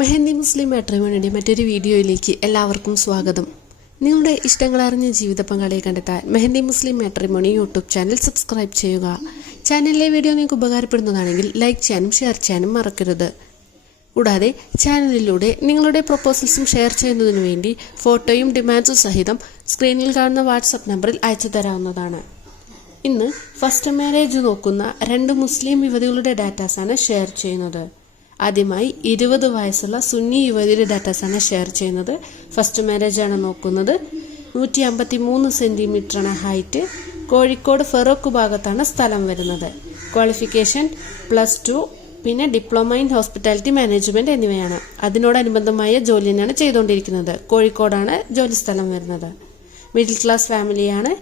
മെഹന്തി മുസ്ലിം മാട്രിമോണിയുടെ മറ്റൊരു വീഡിയോയിലേക്ക് എല്ലാവർക്കും സ്വാഗതം. നിങ്ങളുടെ ഇഷ്ടങ്ങളറിഞ്ഞ ജീവിത പങ്കാളിയെ കണ്ടെത്താൻ മെഹന്തി മുസ്ലിം മാട്രിമോണി യൂട്യൂബ് ചാനൽ സബ്സ്ക്രൈബ് ചെയ്യുക. ചാനലിലെ വീഡിയോ നിങ്ങൾക്ക് ഉപകാരപ്പെടുന്നതാണെങ്കിൽ ലൈക്ക് ചെയ്യാനും ഷെയർ ചെയ്യാനും മറക്കരുത്. കൂടാതെ ചാനലിലൂടെ നിങ്ങളുടെ പ്രൊപ്പോസൽസും ഷെയർ ചെയ്യുന്നതിനു വേണ്ടി ഫോട്ടോയും ഡിമാൻഡ്സും സഹിതം സ്ക്രീനിൽ കാണുന്ന വാട്സപ്പ് നമ്പറിൽ അയച്ചു തരാവുന്നതാണ്. ഇന്ന് ഫസ്റ്റ് മാരേജ് നോക്കുന്ന 2 മുസ്ലിം യുവതികളുടെ ഡാറ്റാസാണ് ഷെയർ ചെയ്യുന്നത്. ആദ്യമായി 20 വയസ്സുള്ള സുന്നി യുവതിയുടെ ഡാറ്റാസാണ് ഷെയർ ചെയ്യുന്നത്. ഫസ്റ്റ് മാരേജ് ആണ് നോക്കുന്നത്. 153 സെന്റിമീറ്ററാണ് ഹൈറ്റ്. കോഴിക്കോട് ഫറോക്ക് ഭാഗത്താണ് സ്ഥലം വരുന്നത്. ക്വാളിഫിക്കേഷൻ +2, പിന്നെ ഡിപ്ലോമ ഇൻ ഹോസ്പിറ്റാലിറ്റി മാനേജ്മെന്റ് എന്നിവയാണ്. അതിനോടനുബന്ധമായ ജോലി തന്നെയാണ് ചെയ്തുകൊണ്ടിരിക്കുന്നത്. കോഴിക്കോടാണ് ജോലി സ്ഥലം വരുന്നത്. മിഡിൽ ക്ലാസ് ഫാമിലിയാണ്.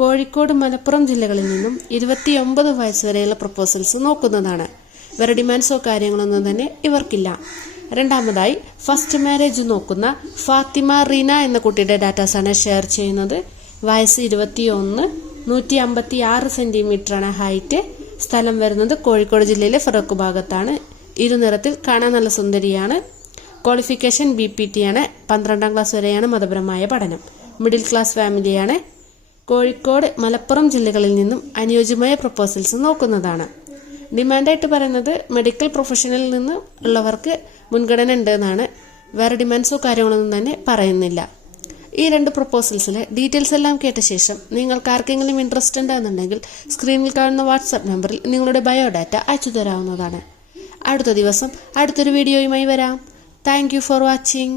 കോഴിക്കോട്, മലപ്പുറം ജില്ലകളിൽ നിന്നും 29 വയസ്സ് വരെയുള്ള പ്രപ്പോസൽസ് നോക്കുന്നതാണ്. വേറെ ഡിമാൻഡ്സോ കാര്യങ്ങളൊന്നും തന്നെ ഇവർക്കില്ല. രണ്ടാമതായി ഫസ്റ്റ് മാരേജ് നോക്കുന്ന ഫാത്തിമ റീന എന്ന കുട്ടിയുടെ ഡാറ്റാസാണ് ഷെയർ ചെയ്യുന്നത്. വയസ്സ് 21, 156 സെന്റിമീറ്ററാണ് ഹൈറ്റ്. സ്ഥലം വരുന്നത് കോഴിക്കോട് ജില്ലയിലെ ഫറോക്ക് ഭാഗത്താണ്. ഇരുനിറത്തിൽ കാണാൻ നല്ല സുന്ദരിയാണ്. ക്വാളിഫിക്കേഷൻ BPT ആണ്. 12ാം ക്ലാസ് വരെയാണ് മതപരമായ പഠനം. മിഡിൽ ക്ലാസ് ഫാമിലിയാണ്. കോഴിക്കോട്, മലപ്പുറം ജില്ലകളിൽ നിന്നും അനുയോജ്യമായ പ്രപ്പോസൽസ് നോക്കുന്നതാണ്. ഡിമാൻഡായിട്ട് പറയുന്നത് മെഡിക്കൽ പ്രൊഫഷനിൽ നിന്ന് ഉള്ളവർക്ക് മുൻഗണന ഉണ്ട് എന്നാണ്. വേറെ ഡിമാൻഡ്സോ കാര്യങ്ങളൊന്നും തന്നെ പറയുന്നില്ല. ഈ 2 പ്രപ്പോസൽസിലെ ഡീറ്റെയിൽസ് എല്ലാം കേട്ട ശേഷം നിങ്ങൾക്ക് ആർക്കെങ്കിലും ഇൻട്രസ്റ്റ് ഉണ്ടെന്നുണ്ടെങ്കിൽ സ്ക്രീനിൽ കാണുന്ന വാട്സാപ്പ് നമ്പറിൽ നിങ്ങളുടെ ബയോഡാറ്റ അയച്ചു തരാവുന്നതാണ്. അടുത്ത ദിവസം അടുത്തൊരു വീഡിയോയുമായി വരാം. Thank you for watching.